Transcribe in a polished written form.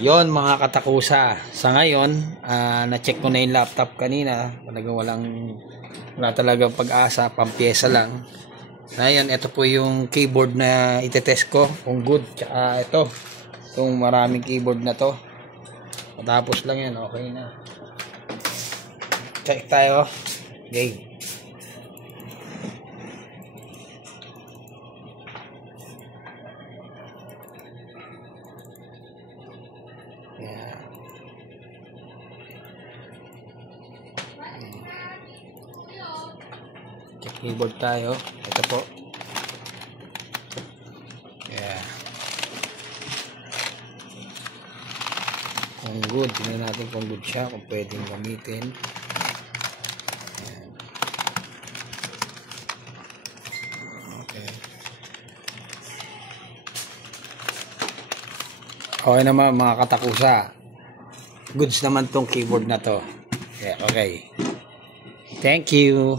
Yon mga katakusa. Sa ngayon, na-check ko na yung laptop kanina. Talaga wala talagang pag-asa, pampiyesa lang. Ngayon, ito po yung keyboard na itetest ko kung good. Tsaka ito, itong maraming keyboard na to. Matapos lang yan, okay na. Check tayo. Okay. Yeah. Check keyboard tayo. Ito po. Yeah. Kung good, tingnan natin kung good siya, kung pwedeng gamitin. Okay. Okay naman mga katakusa. Goods naman tong keyboard na to. Yeah, okay. Thank you.